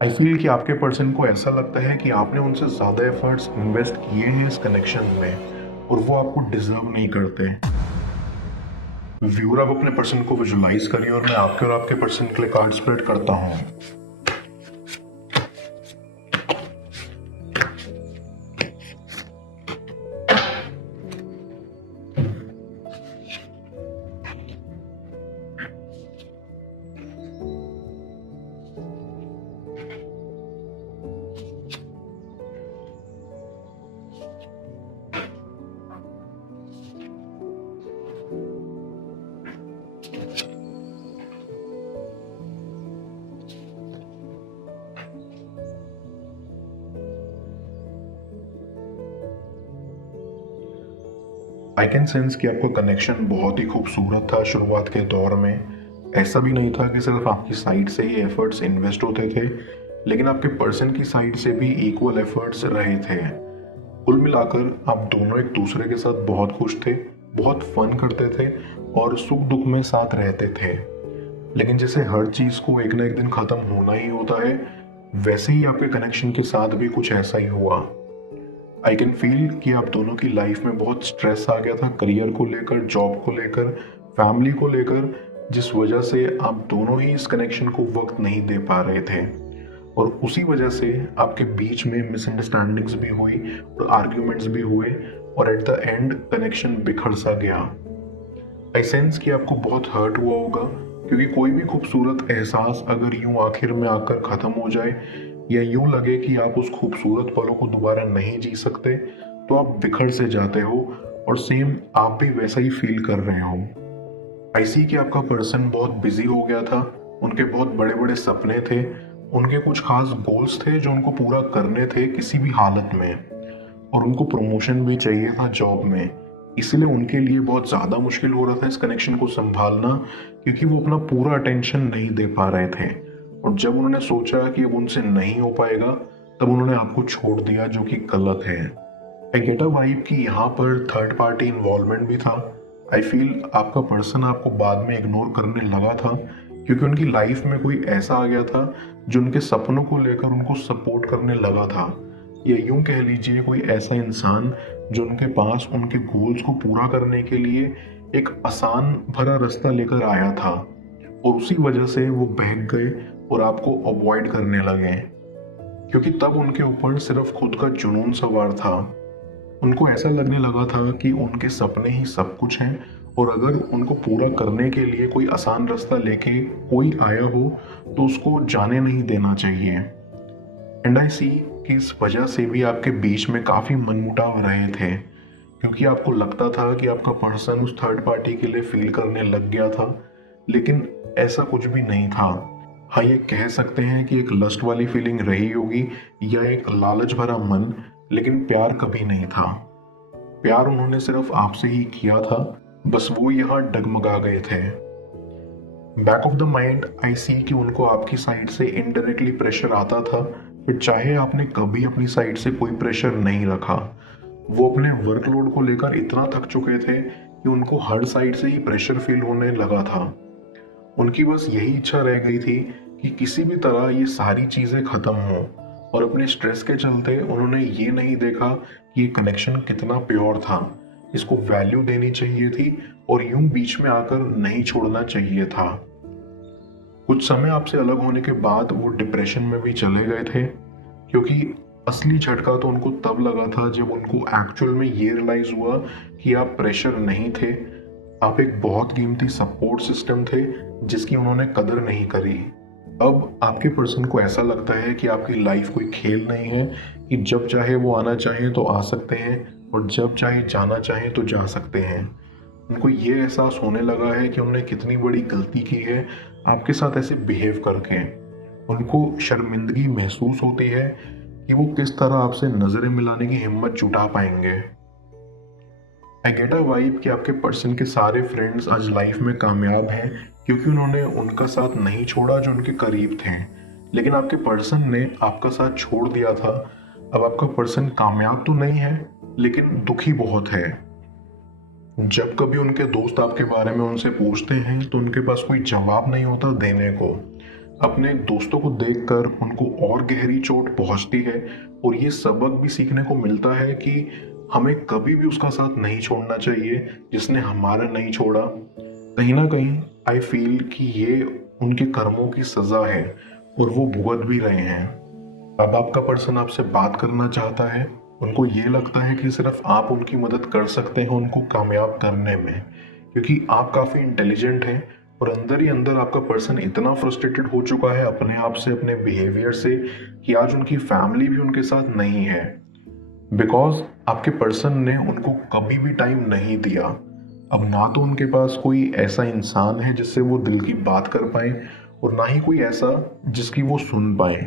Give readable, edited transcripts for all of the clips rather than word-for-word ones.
I feel कि आपके person को ऐसा लगता है कि आपने उनसे ज़्यादा एफर्ट्स इन्वेस्ट किए हैं इस कनेक्शन में और वो आपको डिजर्व नहीं करते। व्यूअर, आप अपने पर्सन को विजुलाइज करिए और मैं आपके और आपके पर्सन के लिए कार्ड स्प्रेड करता हूँ। आई कैन सेंस कि आपका कनेक्शन बहुत ही खूबसूरत था शुरुआत के दौर में। ऐसा भी नहीं था कि सिर्फ आपकी साइड से ही एफर्ट्स इन्वेस्ट होते थे, लेकिन आपके पर्सन की साइड से भी इक्वल एफर्ट्स रहे थे। कुल मिलाकर आप दोनों एक दूसरे के साथ बहुत खुश थे, बहुत फन करते थे और सुख दुख में साथ रहते थे। लेकिन जैसे हर चीज़ को एक ना एक दिन ख़त्म होना ही होता है, वैसे ही आपके कनेक्शन के साथ भी कुछ ऐसा ही हुआ। आई कैन फील कि आप दोनों की लाइफ में बहुत स्ट्रेस आ गया था, करियर को लेकर, जॉब को लेकर, फैमिली को लेकर, जिस वजह से आप दोनों ही इस कनेक्शन को वक्त नहीं दे पा रहे थे और उसी वजह से आपके बीच में मिसअंडरस्टैंडिंग्स भी हुई और आर्ग्यूमेंट्स भी हुए और एट द एंड कनेक्शन बिखर सा गया। आई सेंस कि आपको बहुत हर्ट हुआ होगा, क्योंकि कोई भी खूबसूरत एहसास अगर यूं आखिर में आकर ख़त्म हो जाए या यूं लगे कि आप उस खूबसूरत पलों को दोबारा नहीं जी सकते, तो आप बिखर से जाते हो और सेम आप भी वैसा ही फील कर रहे हो। आई सी कि आपका पर्सन बहुत बिजी हो गया था, उनके बहुत बड़े बड़े सपने थे, उनके कुछ खास गोल्स थे जो उनको पूरा करने थे किसी भी हालत में, और उनको प्रमोशन भी चाहिए था जॉब में। इसीलिए उनके लिए बहुत ज़्यादा मुश्किल हो रहा था इस कनेक्शन को संभालना, क्योंकि वो अपना पूरा अटेंशन नहीं दे पा रहे थे। और जब उन्होंने सोचा कि अब उनसे नहीं हो पाएगा, तब उन्होंने आपको छोड़ दिया, जो कि गलत है। आई गेट अ वाइब कि यहाँ पर थर्ड पार्टी इन्वॉल्वमेंट भी था। आई फील आपका पर्सन आपको बाद में इग्नोर करने लगा था, क्योंकि उनकी लाइफ में कोई ऐसा आ गया था जो उनके सपनों को लेकर उनको सपोर्ट करने लगा था, या यूं कह लीजिए कोई ऐसा इंसान जो उनके पास उनके गोल्स को पूरा करने के लिए एक आसान भरा रास्ता लेकर आया था, और उसी वजह से वो बहक गए और आपको अवॉइड करने लगे, क्योंकि तब उनके ऊपर सिर्फ खुद का जुनून सवार था। उनको ऐसा लगने लगा था कि उनके सपने ही सब कुछ हैं, और अगर उनको पूरा करने के लिए कोई आसान रास्ता लेके कोई आया हो तो उसको जाने नहीं देना चाहिए। एंड आई सी कि इस वजह से भी आपके बीच में काफ़ी मनमुटाव रहे थे, क्योंकि आपको लगता था कि आपका पर्सन उस थर्ड पार्टी के लिए फील करने लग गया था, लेकिन ऐसा कुछ भी नहीं था। हाँ, ये कह सकते हैं कि एक लस्ट वाली फीलिंग रही होगी या एक लालच भरा मन, लेकिन प्यार कभी नहीं था। प्यार उन्होंने सिर्फ आपसे ही किया था, बस वो यहाँ डगमगा गए थे। Back of the mind I see कि उनको आपकी साइड से इनडायरेक्टली प्रेशर आता था, फिर चाहे आपने कभी अपनी साइड से कोई प्रेशर नहीं रखा। वो अपने वर्कलोड को लेकर इतना थक चुके थे कि उनको हर साइड से ही प्रेशर फील होने लगा था। उनकी बस यही इच्छा रह गई थी कि किसी भी तरह ये सारी चीज़ें ख़त्म हों, और अपने स्ट्रेस के चलते उन्होंने ये नहीं देखा कि ये कनेक्शन कितना प्योर था, इसको वैल्यू देनी चाहिए थी और यूं बीच में आकर नहीं छोड़ना चाहिए था। कुछ समय आपसे अलग होने के बाद वो डिप्रेशन में भी चले गए थे, क्योंकि असली झटका तो उनको तब लगा था जब उनको एक्चुअल में ये रियलाइज हुआ कि आप प्रेशर नहीं थे, आप एक बहुत कीमती सपोर्ट सिस्टम थे जिसकी उन्होंने कदर नहीं करी। अब आपके पर्सन को ऐसा लगता है कि आपकी लाइफ कोई खेल नहीं है, कि जब चाहे वो आना चाहें तो आ सकते हैं और जब चाहे जाना चाहें तो जा सकते हैं। उनको ये एहसास होने लगा है कि उन्होंने कितनी बड़ी गलती की है आपके साथ ऐसे बिहेव करके। उनको शर्मिंदगी महसूस होती है कि वो किस तरह आपसे नज़रें मिलाने की हिम्मत जुटा पाएंगे। आई गेट अ वाइब कि आपके पर्सन के सारे फ्रेंड्स आज लाइफ में कामयाब हैं, क्योंकि उन्होंने उनका साथ नहीं छोड़ा जो उनके करीब थे, लेकिन आपके पर्सन ने आपका साथ छोड़ दिया था। अब आपका पर्सन कामयाब तो नहीं है, लेकिन दुखी बहुत है। जब कभी उनके दोस्त आपके बारे में उनसे पूछते हैं तो उनके पास कोई जवाब नहीं होता देने को, अपने दोस्तों को देखकर उनको और गहरी चोट पहुंचती है और ये सबक भी सीखने को मिलता है कि हमें कभी भी उसका साथ नहीं छोड़ना चाहिए जिसने हमारा नहीं छोड़ा। कहीं ना कहीं आई फील कि ये उनके कर्मों की सजा है और वो भुगत भी रहे हैं। अब आपका पर्सन आपसे बात करना चाहता है, उनको ये लगता है कि सिर्फ आप उनकी मदद कर सकते हैं उनको कामयाब करने में, क्योंकि आप काफ़ी इंटेलिजेंट हैं और अंदर ही अंदर आपका पर्सन इतना फ्रस्ट्रेटेड हो चुका है अपने आप से, अपने बिहेवियर से, कि आज उनकी फैमिली भी उनके साथ नहीं है बिकॉज आपके पर्सन ने उनको कभी भी टाइम नहीं दिया। अब ना तो उनके पास कोई ऐसा इंसान है जिससे वो दिल की बात कर पाए और ना ही कोई ऐसा जिसकी वो सुन पाए।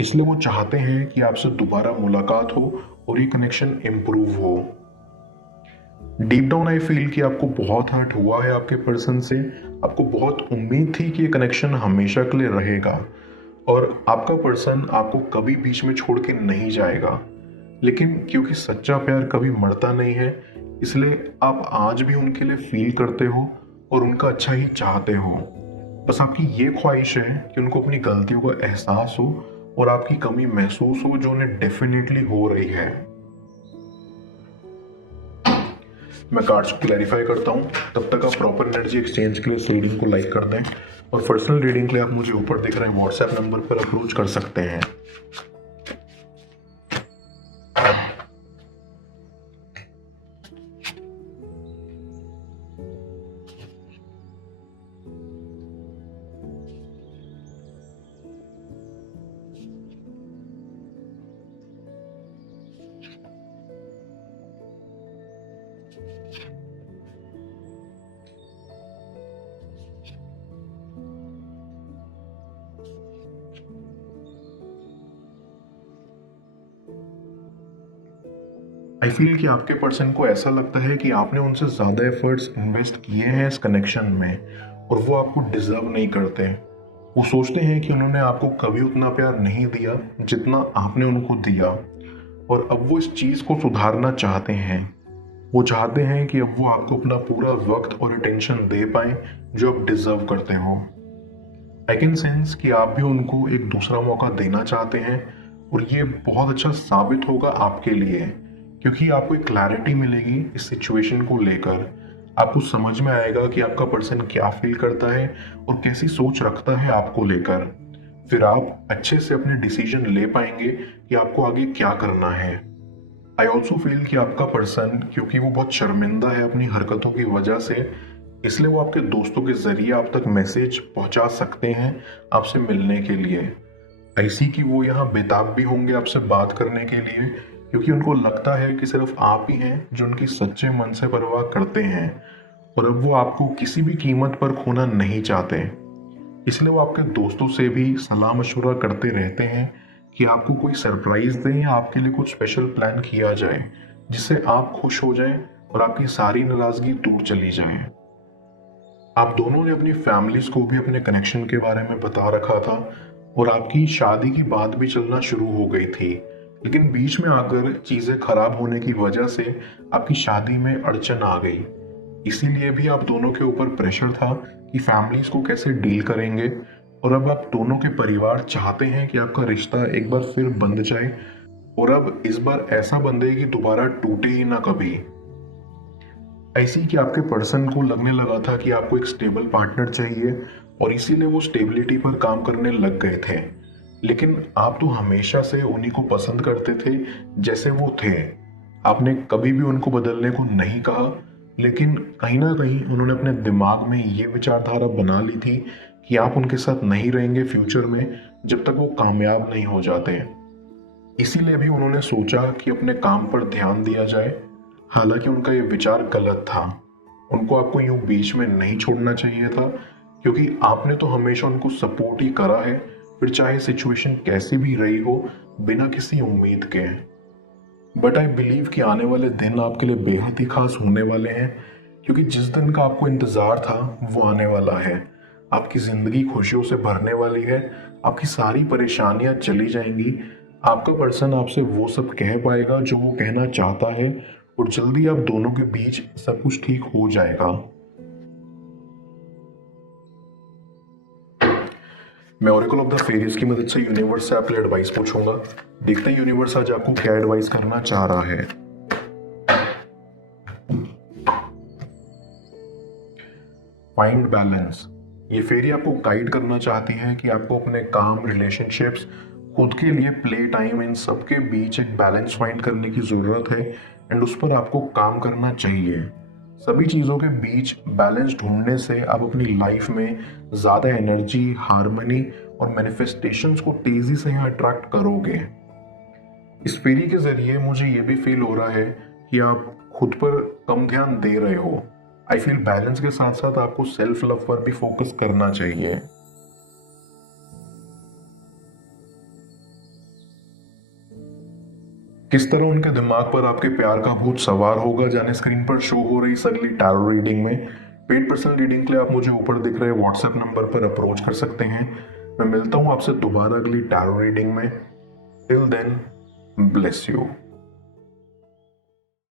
इसलिए वो चाहते हैं कि आपसे दोबारा मुलाकात हो और ये कनेक्शन इम्प्रूव हो। डीप डाउन आई फील कि आपको बहुत हर्ट हुआ है आपके पर्सन से। आपको बहुत उम्मीद थी कि ये कनेक्शन हमेशा के लिए रहेगा और आपका पर्सन आपको कभी बीच में छोड़ के नहीं जाएगा। लेकिन क्योंकि सच्चा प्यार कभी मरता नहीं है, इसलिए आप आज भी उनके लिए फील करते हो और उनका अच्छा ही चाहते हो। बस आपकी ये ख्वाहिश है कि उनको अपनी गलतियों का एहसास हो और आपकी कमी महसूस हो, जो उन्हें डेफिनेटली हो रही है। मैं कार्ड्स को क्लैरिफाई करता हूँ, तब तक आप प्रॉपर एनर्जी एक्सचेंज के लिए इस रीडिंग को लाइक कर दें और पर्सनल रीडिंग के लिए आप मुझे ऊपर दिख रहे हैं व्हाट्सएप नंबर पर अप्रोच कर सकते हैं। आई फील कि आपके पर्सन को ऐसा लगता है कि आपने उनसे ज़्यादा एफर्ट्स इन्वेस्ट किए हैं इस कनेक्शन में और वो आपको डिजर्व नहीं करते। वो सोचते हैं कि उन्होंने आपको कभी उतना प्यार नहीं दिया जितना आपने उनको दिया और अब वो इस चीज़ को सुधारना चाहते हैं। वो चाहते हैं कि अब वो आपको अपना पूरा वक्त और अटेंशन दे पाएं जो आप डिजर्व करते हो। आई कैन सेंस कि आप भी उनको एक दूसरा मौका देना चाहते हैं और ये बहुत अच्छा साबित होगा आपके लिए, क्योंकि आपको एक क्लैरिटी मिलेगी इस सिचुएशन को लेकर। आपको समझ में आएगा कि आपका पर्सन क्या फील करता है और कैसी सोच रखता है आपको लेकर। फिर आप अच्छे से अपने डिसीजन ले पाएंगे कि आपको आगे क्या करना है। आई ऑल्सो फील कि आपका पर्सन, क्योंकि वो बहुत शर्मिंदा है अपनी हरकतों की वजह से, इसलिए वो आपके दोस्तों के जरिए आप तक मैसेज पहुंचा सकते हैं आपसे मिलने के लिए। ऐसी कि वो यहाँ बेताब भी होंगे आपसे बात करने के लिए, क्योंकि उनको लगता है कि सिर्फ आप ही हैं जो उनकी सच्चे मन से परवाह करते हैं और अब वो आपको किसी भी कीमत पर खोना नहीं चाहते। इसलिए वो आपके दोस्तों से भी सलाह मशवरा करते रहते हैं कि आपको कोई सरप्राइज दें या आपके लिए कुछ स्पेशल प्लान किया जाए जिससे आप खुश हो जाएं और आपकी सारी नाराजगी दूर चली जाए। आप दोनों ने अपनी फैमिलीज को भी अपने कनेक्शन के बारे में बता रखा था और आपकी शादी की बात भी चलना शुरू हो गई थी, लेकिन बीच में आकर चीजें खराब होने की वजह से आपकी शादी में अड़चन आ गई। इसीलिए भी आप दोनों के ऊपर प्रेशर था कि फैमिलीज को कैसे डील करेंगे और अब आप दोनों के परिवार चाहते हैं कि आपका रिश्ता एक बार फिर बंध जाए और अब इस बार ऐसा बंधे कि दोबारा टूटे ही ना कभी। ऐसी कि आपके पर्सन को लगने लगा था कि आपको एक स्टेबल पार्टनर चाहिए और इसीलिए वो स्टेबिलिटी पर काम करने लग गए थे। लेकिन आप तो हमेशा से उन्हीं को पसंद करते थे जैसे वो थे। आपने कभी भी उनको बदलने को नहीं कहा, लेकिन कहीं ना कहीं उन्होंने अपने दिमाग में ये विचारधारा बना ली थी कि आप उनके साथ नहीं रहेंगे फ्यूचर में जब तक वो कामयाब नहीं हो जाते। इसीलिए भी उन्होंने सोचा कि अपने काम पर ध्यान दिया जाए। हालांकि उनका ये विचार गलत था। उनको आपको यूं बीच में नहीं छोड़ना चाहिए था, क्योंकि आपने तो हमेशा उनको सपोर्ट ही करा है, फिर चाहे सिचुएशन कैसी भी रही हो, बिना किसी उम्मीद के। बट आई बिलीव कि आने वाले दिन आपके लिए बेहद ही खास होने वाले हैं, क्योंकि जिस दिन का आपको इंतजार था वो आने वाला है। आपकी जिंदगी खुशियों से भरने वाली है, आपकी सारी परेशानियां चली जाएंगी। आपका पर्सन आपसे वो सब कह पाएगा जो वो कहना चाहता है और जल्दी आप दोनों के बीच सब कुछ ठीक हो जाएगा। मैं ओरेकल ऑफ द फेरीज की मदद से यूनिवर्स से आपके एडवाइस पूछूंगा। देखते हैं यूनिवर्स आज आपको क्या एडवाइस करना चाह रहा है। Find balance. ये फेरी आपको गाइड करना चाहती है कि आपको अपने काम, रिलेशनशिप्स, खुद के लिए प्ले टाइम, इन सब के बीच एक बैलेंस फाइंड करने की जरूरत है एंड उस पर आपको काम करना चाहिए। सभी चीज़ों के बीच बैलेंस ढूंढने से आप अपनी लाइफ में ज़्यादा एनर्जी, हार्मनी और मैनिफेस्टेशंस को तेज़ी से अट्रैक्ट करोगे। इस फेरी के ज़रिए मुझे ये भी फील हो रहा है कि आप खुद पर कम ध्यान दे रहे हो। आई फील बैलेंस के साथ साथ आपको सेल्फ लव पर भी फोकस करना चाहिए। किस तरह उनके दिमाग पर आपके प्यार का भूत सवार होगा, जाने स्क्रीन पर शो हो रही इस अगली टैरो रीडिंग में। पेड पर्सनल रीडिंग के लिए आप मुझे ऊपर दिख रहे व्हाट्सएप नंबर पर अप्रोच कर सकते हैं। मैं मिलता हूं आपसे दोबारा अगली टैरो रीडिंग में। Till then, bless you.